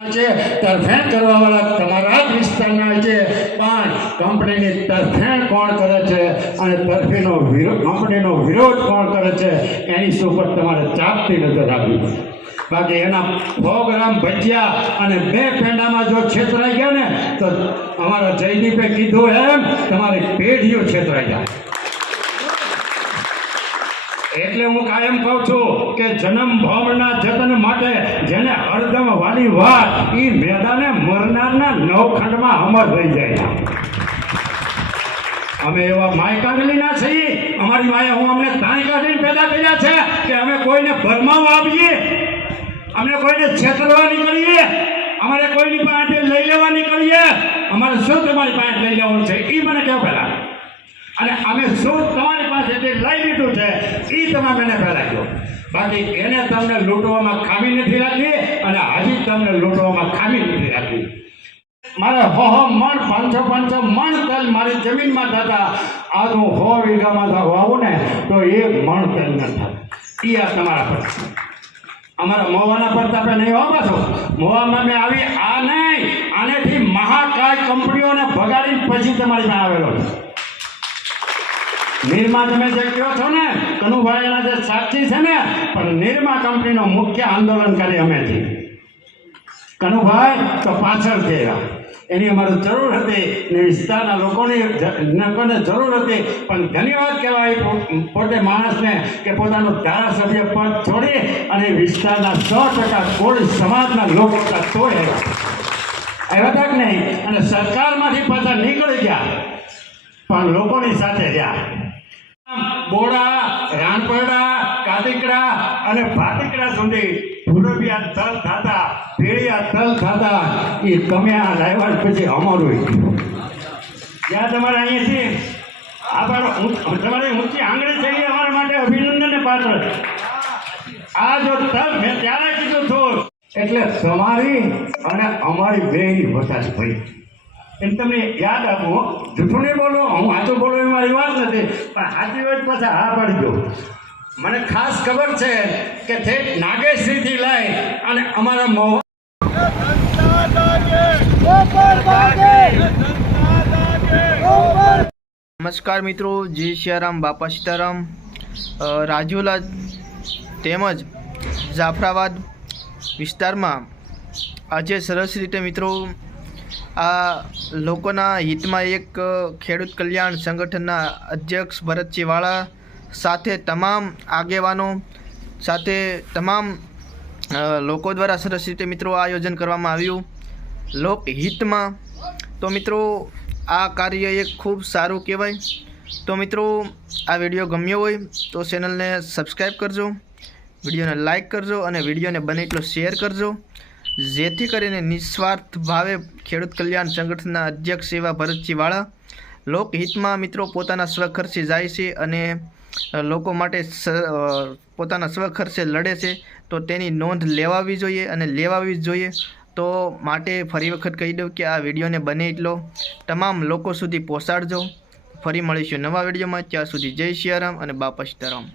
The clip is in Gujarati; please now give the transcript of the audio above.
છે, તરફેણ કરવાવાળા તમારા વિસ્તારના છે. પણ કંપનીની તરફેણ કોણ કરે છે અને તરફીનો વિરોધ કંપનીનો વિરોધ કોણ કરે છે, એની ઉપર તમારે ચાપતી નજર રાખવી પડે. બાકી એના સો ગ્રામ ભજીયા અને બે પેંડામાં જો છેતરાઈ ગયા ને, તો અમારા જયદીપે કીધું એમ, તમારી પેઢીઓ છેતરાઈ જાય. એટલે હું કાયમ કહું છું કે જન્મ ભવના જતન માટે જેને હરદમ વાલી વાત એ મેદાને મરનારના નવખંડમાં અમર થઈ જાય. અમે એવા માય કાંગલીના છીએ. અમારી માએ હું અમને તાણી કાઢીને પેદા કર્યા છે કે અમે કોઈને ભરમાવા આવીએ અમને કોઈને છેતરવા નીકળીએ. અમારે કોઈની પાસે લઈ લેવા નીકળીએ. અમારે શું તમારી પાસે લઈ લેવાનું છે? એ મને કહો પહેલા. અને અમે શું તમારી પાસેથી લઈ લીધું છે એ તમે મને ફેલાવ્યો બાકી એને તમને લૂંટવામાં ખામી નથી રાખી અને હજી તમને લૂંટવામાં ખામી નથી રાખી મારે હો હો મણ પાંચસો પાંચસો મણ તલ મારી જમીનમાં થતા આ હું હો વીઘામાં આવું ને, તો એક મણ તલ ન થાય એ આ તમારા પર. અમારા મોવાના પ્રતાપે નહીં હો પાછો. મોવામાં મેં આવી આ નહીં. આનેથી મહાકાય કંપનીઓને ભગાડી પછી તમારી પાસે આવેલો છે. નિરમા તમે જે કહો છો ને, કનુભાઈના જે સાક્ષી છે ને, પણ નિરમા કંપનીનો મુખ્ય આંદોલનકારી અમે છીએ. કનુભાઈ તો પાછળ થયા. એની અમારે જરૂર હતી ને વિસ્તારના લોકોની લોકોને જરૂર હતી, પણ ધન્યવાદ કહેવાય પોતે માણસને કે પોતાનું ધારાસભ્ય પદ છોડી અને વિસ્તારના સો ટકા કોઈ સમાજના લોકો તોય આવ્યા હતા કે નહીં? અને સરકારમાંથી પાછા નીકળી ગયા. પણ લોકોની સાથે રહ્યા. બોડા, રાણપરડા કાતિકડા અને ભાતિકડા સુધી ભૂરબિયા તલ થતા ભેળિયા તલ થતા એ તમે આ લાવ્યા પછી અમારું જ્યાં તમારે અહીંયાથી બાર તમારી ઊંચી આંગળી થઈ અમારા માટે અભિનંદનને પાત્ર. આ જો તલ, મેં ત્યારે કીધું હતું. એટલે તમારી અને અમારી બેની વસાત ભાઈ એમ તમને યાદ આપો. જૂઠું નહીં બોલો, હું સાચું બોલો એ મારી વાત નથી, પણ સાચી વાત પાછા હા પાડી દો મને ખાસ ખબર છે કે ઠેઠ નાગેશ્રીથી લઈ અને અમારા મહુ નમસ્કાર મિત્રો, જય સિયારામ બાપા સીતારામ રાજુલા તેમજ જાફરાબાદ વિસ્તારમાં આજે સરસ રીતે મિત્રો આ લોકોના હિતમાં એક ખેડૂત કલ્યાણ સંગઠનના અધ્યક્ષ ભરતસિંહ વાળા સાથે તમામ આગેવાનો, સાથે તમામ લોકો દ્વારા સરસ રીતે મિત્રો આયોજન કરવામાં આવ્યું. લોકહિતમાં તો મિત્રો આ કાર્ય એક ખૂબ સારું કહેવાય. તો મિત્રો, આ વીડિયો ગમ્યો હોય તો ચેનલને સબસ્ક્રાઈબ કરજો, વિડીયોને લાઈક કરજો અને વિડીયોને બને એટલો શેર કરજો. જેથી કરીને નિસ્વાર્થ ભાવે ખેડૂત કલ્યાણ સંગઠનના અધ્યક્ષ એવા ભરતજી લોકહિતમાં મિત્રો પોતાના સ્વખર્ચે જાય છે અને લોકો માટે પોતાના સ્વખર્ચે લડે છે, તો તેની નોંધ લેવાવી જોઈએ અને લેવાવી જ જોઈએ. તો માટે ફરી વખત કહી દઉં કે આ વિડીયોને બને એટલો. તમામ લોકો સુધી પહોંચાડજો. ફરી મળીશું નવા વિડીયોમાં. ત્યાં સુધી જય સિયારામ અને બાપા સીતારામ